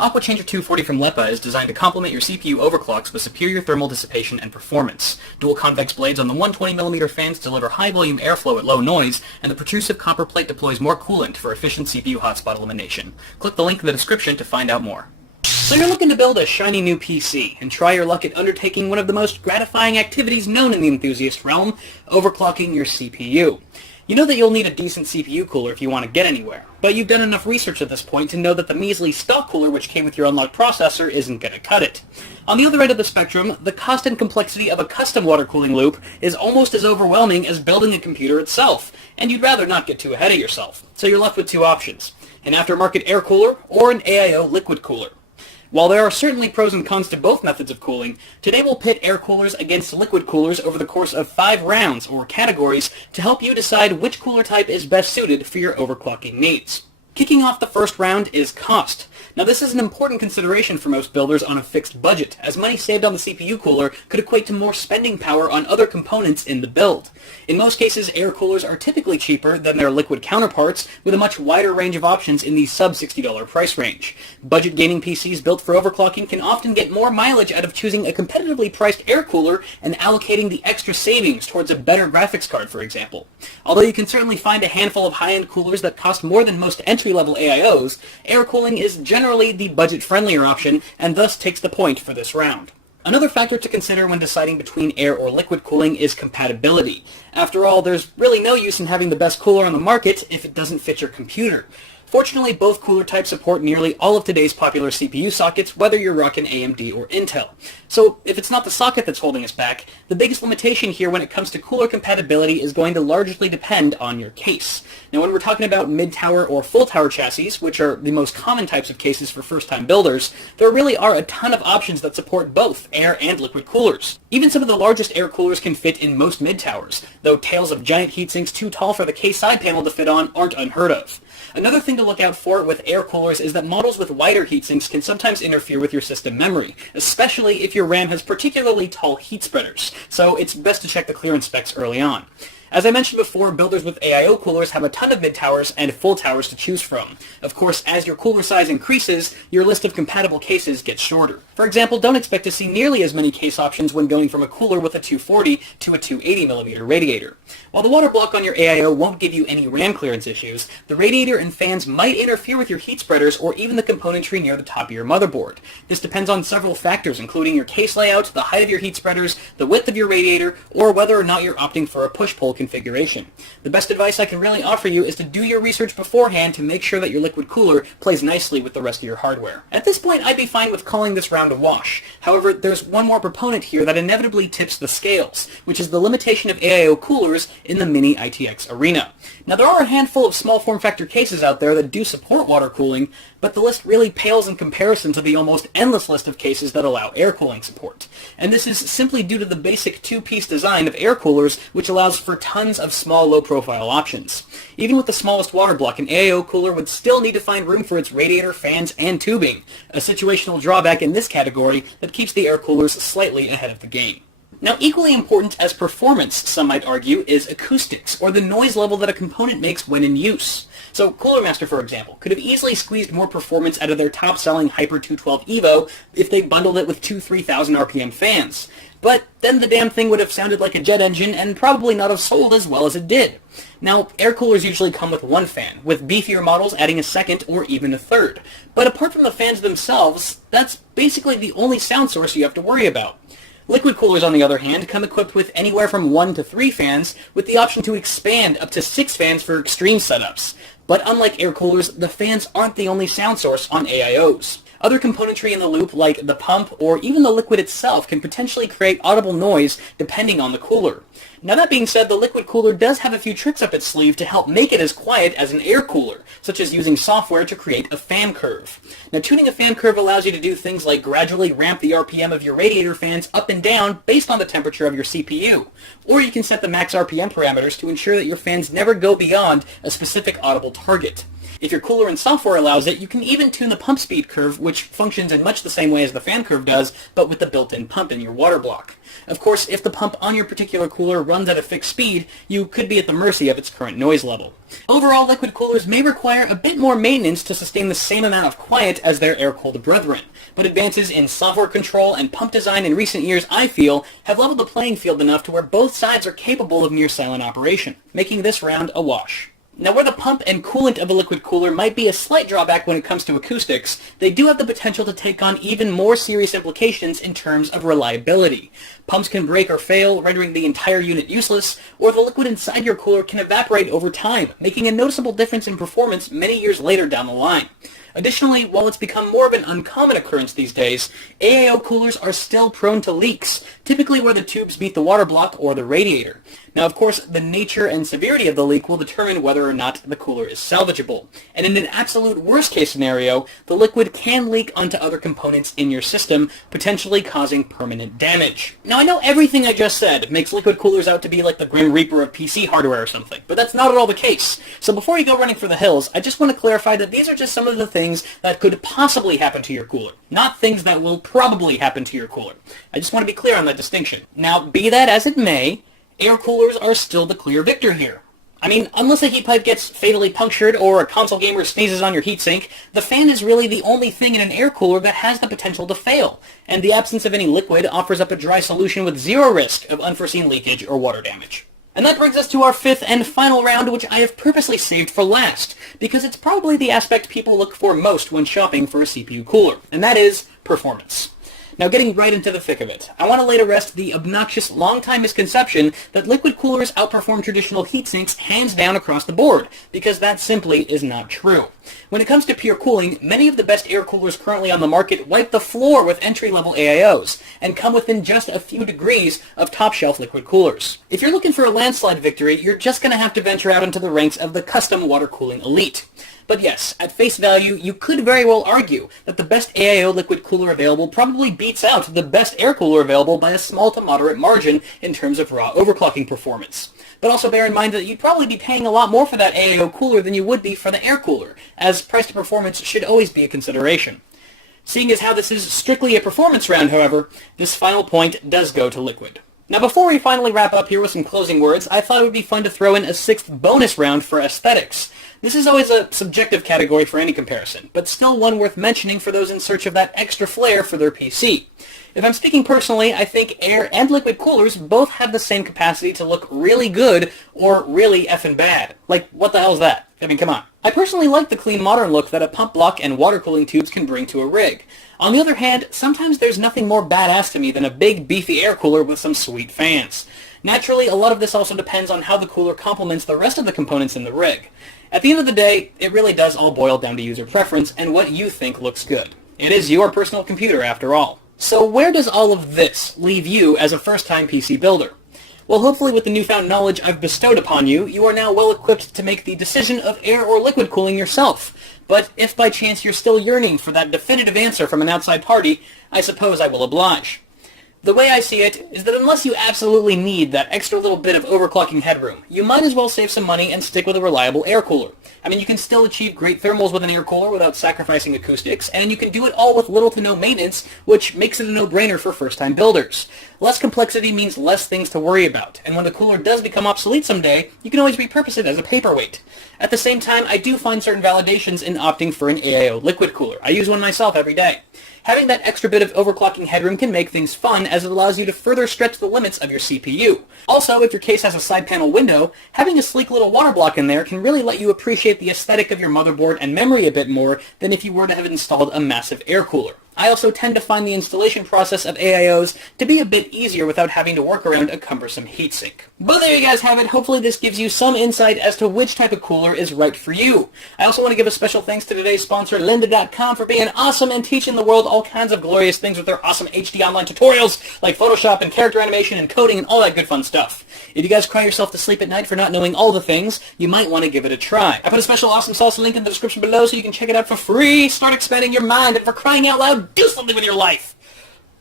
AquaChanger 240 from LEPA is designed to complement your CPU overclocks with superior thermal dissipation and performance. Dual convex blades on the 120mm fans deliver high-volume airflow at low noise, and the protrusive copper plate deploys more coolant for efficient CPU hotspot elimination. Click the link in the description to find out more. So you're looking to build a shiny new PC and try your luck at undertaking one of the most gratifying activities known in the enthusiast realm, overclocking your CPU. You know that you'll need a decent CPU cooler if you want to get anywhere, but you've done enough research at this point to know that the measly stock cooler which came with your unlocked processor isn't going to cut it. On the other end of the spectrum, the cost and complexity of a custom water cooling loop is almost as overwhelming as building a computer itself, and you'd rather not get too ahead of yourself. So you're left with two options: an aftermarket air cooler or an AIO liquid cooler. While there are certainly pros and cons to both methods of cooling, today we'll pit air coolers against liquid coolers over the course of 5 rounds, or categories, to help you decide which cooler type is best suited for your overclocking needs. Kicking off the first round is cost. Now this is an important consideration for most builders on a fixed budget, as money saved on the CPU cooler could equate to more spending power on other components in the build. In most cases, air coolers are typically cheaper than their liquid counterparts, with a much wider range of options in the sub-$60 price range. Budget gaming PCs built for overclocking can often get more mileage out of choosing a competitively priced air cooler and allocating the extra savings towards a better graphics card, for example. Although you can certainly find a handful of high-end coolers that cost more than most entry-level AIOs, air cooling is generally the budget-friendlier option and thus takes the point for this round. Another factor to consider when deciding between air or liquid cooling is compatibility. After all, there's really no use in having the best cooler on the market if it doesn't fit your computer. Fortunately, both cooler types support nearly all of today's popular CPU sockets, whether you're rocking AMD or Intel. So if it's not the socket that's holding us back, the biggest limitation here when it comes to cooler compatibility is going to largely depend on your case. Now when we're talking about mid-tower or full-tower chassis, which are the most common types of cases for first-time builders, there really are a ton of options that support both air and liquid coolers. Even some of the largest air coolers can fit in most mid-towers, though tales of giant heatsinks too tall for the case side panel to fit on aren't unheard of. Another thing to look out for with air coolers is that models with wider heatsinks can sometimes interfere with your system memory, especially if your RAM has particularly tall heat spreaders, so it's best to check the clearance specs early on. As I mentioned before, builders with AIO coolers have a ton of mid-towers and full towers to choose from. Of course, as your cooler size increases, your list of compatible cases gets shorter. For example, don't expect to see nearly as many case options when going from a cooler with a 240 to a 280mm radiator. While the water block on your AIO won't give you any RAM clearance issues, the radiator and fans might interfere with your heat spreaders or even the componentry near the top of your motherboard. This depends on several factors, including your case layout, the height of your heat spreaders, the width of your radiator, or whether or not you're opting for a push-pull configuration. The best advice I can really offer you is to do your research beforehand to make sure that your liquid cooler plays nicely with the rest of your hardware. At this point, I'd be fine with calling this round a wash. However, there's one more proponent here that inevitably tips the scales, which is the limitation of AIO coolers in the mini ITX arena. Now, there are a handful of small form factor cases out there that do support water cooling, but the list really pales in comparison to the almost endless list of cases that allow air cooling support. And this is simply due to the basic two-piece design of air coolers, which allows for tons of small, low-profile options. Even with the smallest water block, an AIO cooler would still need to find room for its radiator, fans, and tubing, a situational drawback in this category that keeps the air coolers slightly ahead of the game. Now, equally important as performance, some might argue, is acoustics, or the noise level that a component makes when in use. So Cooler Master, for example, could have easily squeezed more performance out of their top-selling Hyper 212 Evo if they bundled it with two 3,000 RPM fans. But then the damn thing would have sounded like a jet engine and probably not have sold as well as it did. Now, air coolers usually come with one fan, with beefier models adding a second or even a third. But apart from the fans themselves, that's basically the only sound source you have to worry about. Liquid coolers, on the other hand, come equipped with anywhere from 1 to 3 fans, with the option to expand up to 6 fans for extreme setups. But unlike air coolers, the fans aren't the only sound source on AIOs. Other componentry in the loop, like the pump or even the liquid itself, can potentially create audible noise depending on the cooler. Now that being said, the liquid cooler does have a few tricks up its sleeve to help make it as quiet as an air cooler, such as using software to create a fan curve. Now, tuning a fan curve allows you to do things like gradually ramp the RPM of your radiator fans up and down based on the temperature of your CPU. Or you can set the max RPM parameters to ensure that your fans never go beyond a specific audible target. If your cooler and software allows it, you can even tune the pump speed curve, which functions in much the same way as the fan curve does, but with the built-in pump in your water block. Of course, if the pump on your particular cooler runs at a fixed speed, you could be at the mercy of its current noise level. Overall, liquid coolers may require a bit more maintenance to sustain the same amount of quiet as their air-cooled brethren, but advances in software control and pump design in recent years, I feel, have leveled the playing field enough to where both sides are capable of near-silent operation, making this round a wash. Now, where the pump and coolant of a liquid cooler might be a slight drawback when it comes to acoustics, they do have the potential to take on even more serious implications in terms of reliability. Pumps can break or fail, rendering the entire unit useless, or the liquid inside your cooler can evaporate over time, making a noticeable difference in performance many years later down the line. Additionally, while it's become more of an uncommon occurrence these days, AAO coolers are still prone to leaks, typically where the tubes meet the water block or the radiator. Now, of course, the nature and severity of the leak will determine whether or not the cooler is salvageable. And in an absolute worst-case scenario, the liquid can leak onto other components in your system, potentially causing permanent damage. Now, I know everything I just said makes liquid coolers out to be like the Grim Reaper of PC hardware or something, but that's not at all the case. So before you go running for the hills, I just want to clarify that these are just some of the things that could possibly happen to your cooler, not things that will probably happen to your cooler. I just want to be clear on that distinction. Now, be that as it may, air coolers are still the clear victor here. I mean, unless a heat pipe gets fatally punctured or a console gamer sneezes on your heatsink, the fan is really the only thing in an air cooler that has the potential to fail, and the absence of any liquid offers up a dry solution with zero risk of unforeseen leakage or water damage. And that brings us to our fifth and final round, which I have purposely saved for last, because it's probably the aspect people look for most when shopping for a CPU cooler, and that is performance. Now, getting right into the thick of it, I want to lay to rest the obnoxious long-time misconception that liquid coolers outperform traditional heatsinks hands down across the board, because that simply is not true. When it comes to pure cooling, many of the best air coolers currently on the market wipe the floor with entry-level AIOs, and come within just a few degrees of top-shelf liquid coolers. If you're looking for a landslide victory, you're just going to have to venture out into the ranks of the custom water cooling elite. But yes, at face value, you could very well argue that the best AIO liquid cooler available probably beats out the best air cooler available by a small to moderate margin in terms of raw overclocking performance. But also bear in mind that you'd probably be paying a lot more for that AIO cooler than you would be for the air cooler, as price to performance should always be a consideration. Seeing as how this is strictly a performance round, however, this final point does go to liquid. Now, before we finally wrap up here with some closing words, I thought it would be fun to throw in a sixth bonus round for aesthetics. This is always a subjective category for any comparison, but still one worth mentioning for those in search of that extra flair for their PC. If I'm speaking personally, I think air and liquid coolers both have the same capacity to look really good or really effing bad. Like, what the hell is that? I mean, come on. I personally like the clean modern look that a pump block and water cooling tubes can bring to a rig. On the other hand, sometimes there's nothing more badass to me than a big, beefy air cooler with some sweet fans. Naturally, a lot of this also depends on how the cooler complements the rest of the components in the rig. At the end of the day, it really does all boil down to user preference and what you think looks good. It is your personal computer, after all. So where does all of this leave you as a first-time PC builder? Well, hopefully with the newfound knowledge I've bestowed upon you, you are now well equipped to make the decision of air or liquid cooling yourself. But if by chance you're still yearning for that definitive answer from an outside party, I suppose I will oblige. The way I see it is that unless you absolutely need that extra little bit of overclocking headroom, you might as well save some money and stick with a reliable air cooler. I mean, you can still achieve great thermals with an air cooler without sacrificing acoustics, and you can do it all with little to no maintenance, which makes it a no-brainer for first-time builders. Less complexity means less things to worry about, and when the cooler does become obsolete someday, you can always repurpose it as a paperweight. At the same time, I do find certain validations in opting for an AIO liquid cooler. I use one myself every day. Having that extra bit of overclocking headroom can make things fun, as it allows you to further stretch the limits of your CPU. Also, if your case has a side panel window, having a sleek little water block in there can really let you appreciate the aesthetic of your motherboard and memory a bit more than if you were to have installed a massive air cooler. I also tend to find the installation process of AIOs to be a bit easier without having to work around a cumbersome heatsink. But there you guys have it. Hopefully this gives you some insight as to which type of cooler is right for you. I also want to give a special thanks to today's sponsor, lynda.com, for being awesome and teaching the world all kinds of glorious things with their awesome HD online tutorials like Photoshop and character animation and coding and all that good fun stuff. If you guys cry yourself to sleep at night for not knowing all the things, you might want to give it a try. I put a special awesome salsa link in the description below so you can check it out for free. Start expanding your mind, and for crying out loud, do something with your life!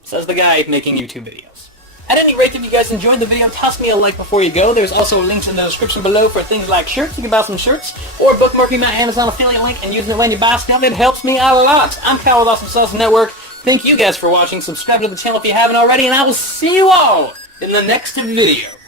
Says the guy making YouTube videos. At any rate, if you guys enjoyed the video, toss me a like before you go. There's also links in the description below for things like shirts. You can buy some shirts, or bookmarking my Amazon affiliate link and using it when you buy stuff. It helps me out a lot. I'm Kyle with Awesome Sauce Network. Thank you guys for watching. Subscribe to the channel if you haven't already, and I will see you all in the next video.